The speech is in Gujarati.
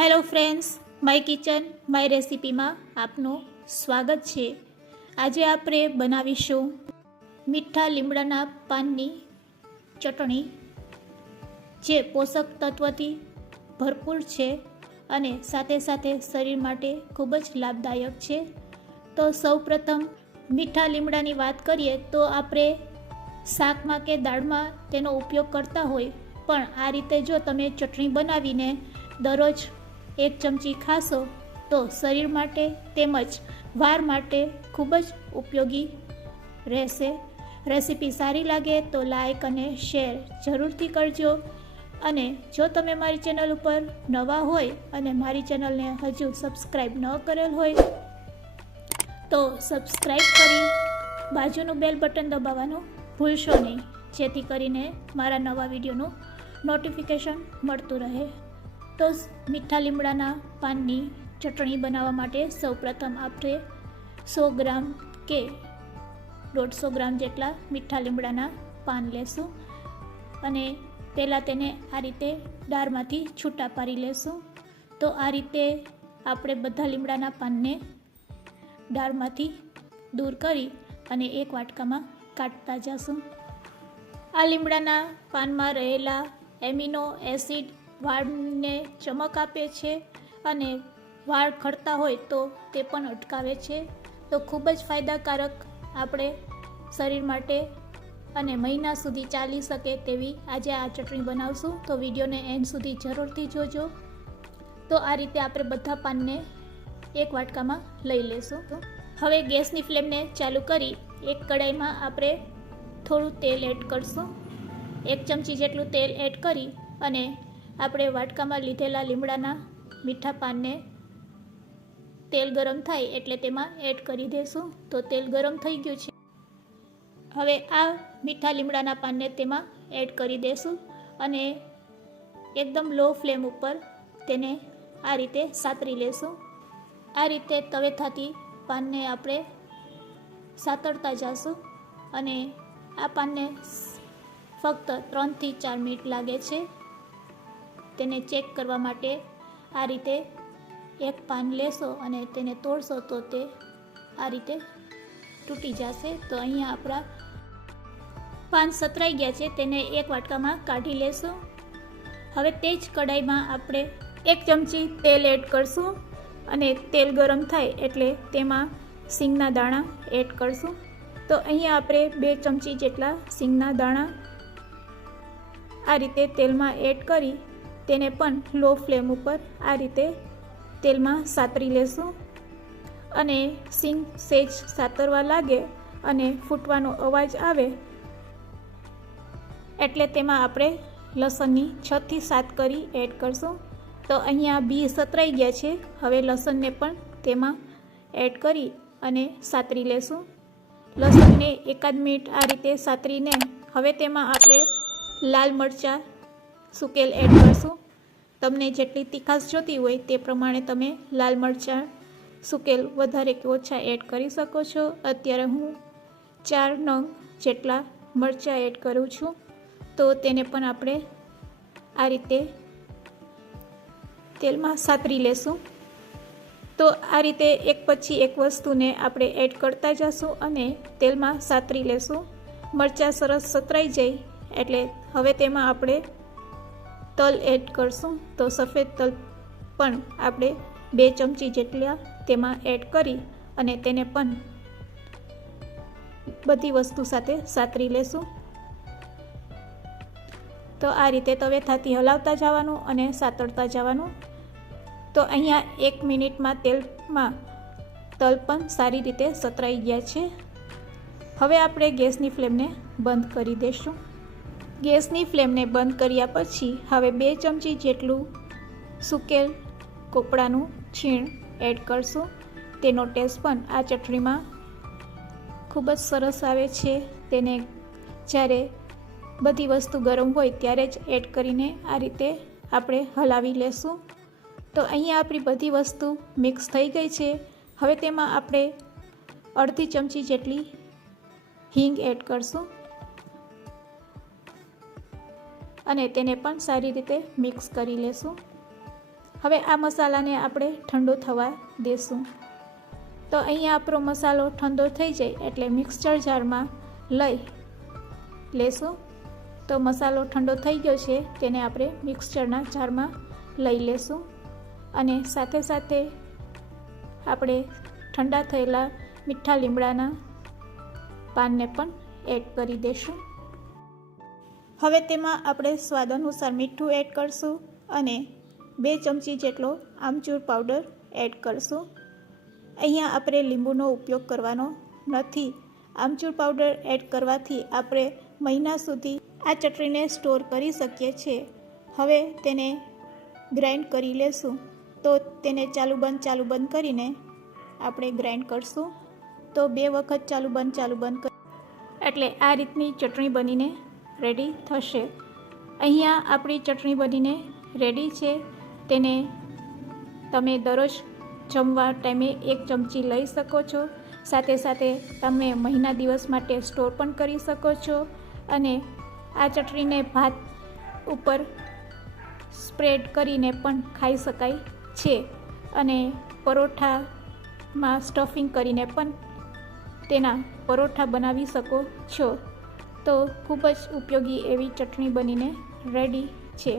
Hello friends, my kitchen, my રેસિપીમાં આપનું સ્વાગત છે. આજે આપણે બનાવીશું મીઠા લીમડાના પાનની ચટણી, જે પોષક તત્વથી ભરપૂર છે અને સાથે સાથે શરીર માટે ખૂબ જ લાભદાયક છે. તો સૌપ્રથમ મીઠા લીમડાની વાત કરીએ તો આપણે શાકમાં કે દાળમાં તેનો ઉપયોગ કરતા હોય, પણ આ રીતે જો તમે ચટણી બનાવીને દરરોજ એક ચમચી ખાશો તો શરીર માટે તેમજ વાર માટે ખૂબ જ ઉપયોગી રહેશે. રેસીપી સારી લાગે તો લાઈક અને શેર જરૂરથી કરજો. અને જો તમે મારી ચેનલ ઉપર નવા હોય અને મારી ચેનલને હજુ સબસ્ક્રાઈબ ન કરેલ હોય, તો સબસ્ક્રાઈબ કરી બાજુનું બેલ બટન દબાવવાનું ભૂલશો નહીં. જેથી કરીને મારા નવા વિડીયોનું નોટિફિકેશન મળતું રહે. તો મીઠા લીમડાના પાનની ચટણી બનાવવા માટે સૌપ્રથમ આપણે સો ગ્રામ કે દોઢસો ગ્રામ જેટલા મીઠા લીમડાના પાન લેશું અને પહેલાં તેને આ રીતે દાળમાંથી છૂટા પાડી લેશું. તો આ રીતે આપણે બધા લીમડાના પાનને દાળમાંથી દૂર કરી અને એક વાટકામાં કાઢતા જશું. આ લીમડાના પાનમાં રહેલા એમિનો એસિડ વાળને ચમક આપે છે અને વાળ ખડતા હોય તો તે પણ અટકાવે છે. તો ખૂબ જ ફાયદાકારક આપણે શરીર માટે અને મહિના સુધી ચાલી શકે તેવી આજે આ ચટણી બનાવશું. તો વિડીયોને એન્ડ સુધી જરૂરથી જોજો. તો આ રીતે આપણે બધા પાનને એક વાટકામાં લઈ લેશું. હવે ગેસની ફ્લેમને ચાલુ કરી એક કડાઈમાં આપણે થોડું તેલ એડ કરશું. એક ચમચી જેટલું તેલ એડ કરી અને આપણે વાટકામાં લીધેલા લીમડાના મીઠા પાનને તેલ ગરમ થાય એટલે તેમાં એડ કરી દઈશું તો તેલ ગરમ થઈ ગયું છે. હવે આ મીઠા લીમડાના પાનને તેમાં એડ કરી દઈશું અને એકદમ લો ફ્લેમ ઉપર તેને આ રીતે સાતરી લેશું. આ રીતે તવેથાથી પાનને આપણે સાતરતા જશું અને આ પાનને ફક્ત ત્રણથી ચાર મિનિટ લાગે છે. તેને ચેક કરવા માટે આ રીતે એક પાન લેશો અને તેને તોડશો તો તે આ રીતે તૂટી જશે. તો અહીંયા આપણા પાન સતરાઈ ગયા છે. તેને એક વાટકામાં કાઢી લેશું. હવે તે જ કડાઈમાં આપણે એક ચમચી તેલ એડ કરશું અને તેલ ગરમ થાય એટલે તેમાં સિંગના દાણા એડ કરશું. તો અહીંયા આપણે બે ચમચી જેટલા સિંગના દાણા આ રીતે તેલમાં એડ કરી તેને પણ લો ફ્લેમ ઉપર આ રીતે તેલમાં સાતરી લેશું. અને સિંગ સેજ સાતરવા લાગે અને ફૂટવાનો અવાજ આવે એટલે તેમાં આપણે લસણની છથી સાત કરી એડ કરશું. તો અહીંયા બી સતરાઈ ગયા છે. હવે લસણને પણ તેમાં એડ કરી અને સાતરી લેશું. લસણને એકાદ મિનિટ આ રીતે સાતરીને હવે તેમાં આપણે લાલ મરચાં સુકેલ એડ કરશું. તમને જેટલી તીખાશ જોતી હોય તે પ્રમાણે તમે લાલ મરચાં, સુકેલ વધારે કે ઓછા એડ કરી શકો છો. અત્યારે હું ચાર નંગ જેટલા મરચાં એડ કરું છું. તો તેને પણ આપણે આ રીતે તેલમાં સાતરી લેશું. તો આ રીતે એક પછી એક વસ્તુને આપણે એડ કરતા જશું અને તેલમાં સાતરી લેશું. મરચાં સરસ સતરાઈ જાય એટલે હવે તેમાં આપણે તલ એડ કરશું. તો સફેદ તલ પણ આપણે બે ચમચી જેટલા તેમાં એડ કરી અને તેને પણ બધી વસ્તુ સાથે સાતરી લેશું. તો આ રીતે તવેથાથી હલાવતા જવાનું અને સાતળતા જવાનું. તો અહીંયા એક મિનિટમાં તેલમાં તલ પણ સારી રીતે સતરાઈ ગયા છે. હવે આપણે ગેસની ફ્લેમને બંધ કરી દઈશું ગેસની ફ્લેમને બંધ કર્યા પછી હવે બે ચમચી જેટલું સુકેલ કોપડાનું છીણ એડ કરશું. તેનો ટેસ્ટ પણ આ ચટણીમાં ખૂબ જ સરસ આવે છે. તેને જ્યારે બધી વસ્તુ ગરમ હોય ત્યારે જ એડ કરીને આ રીતે આપણે હલાવી લેશું. તો અહીં આપણી બધી વસ્તુ મિક્સ થઈ ગઈ છે. હવે તેમાં આપણે અડધી ચમચી જેટલી હિંગ એડ કરશું. અને તેને પણ સારી રીતે મિક્સ કરી લેશું. હવે આ મસાલાને આપણે ઠંડો થવા દેશું. તો અહીંયા આપણો મસાલો ઠંડો થઈ જાય એટલે મિક્સચર જારમાં લઈ લેશું. તો મસાલો ઠંડો થઈ ગયો છે તેને આપણે મિક્સચરના જારમાં લઈ લેશું. અને સાથે સાથે આપણે ઠંડા થયેલા મીઠા લીમડાના પાનને પણ એડ કરી દઈશું હવે તેમાં આપણે સ્વાદ અનુસાર મીઠું એડ કરશું અને બે ચમચી જેટલો આમચૂર પાવડર એડ કરશું. અહીંયા આપણે લીંબુનો ઉપયોગ કરવાનો નથી. આમચૂર પાવડર એડ કરવાથી આપણે મહિના સુધી આ ચટણીને સ્ટોર કરી શકીએ છીએ. હવે તેને ગ્રાઇન્ડ કરી લેશું. તો તેને ચાલુ બંધ ચાલુ બંધ કરીને આપણે ગ્રાઇન્ડ કરશું. તો બે વખત ચાલુ બંધ ચાલુ બંધ કરી એટલે આ રીતની ચટણી બનીને રેડી થશે. અહીંયા આપણી ચટણી બનીને રેડી છે. તેને તમે દરરોજ જમવા ટાઈમે એક ચમચી લઈ શકો છો. સાથે સાથે તમે મહિના દિવસ માટે સ્ટોર પણ કરી શકો છો. અને આ ચટણીને ભાત ઉપર સ્પ્રેડ કરીને પણ ખાઈ શકાય છે. અને પરોઠામાં સ્ટફિંગ કરીને પણ તેના પરોઠા બનાવી શકો છો. તો ખૂબ જ ઉપયોગી એવી ચટણી બનીને રેડી છે.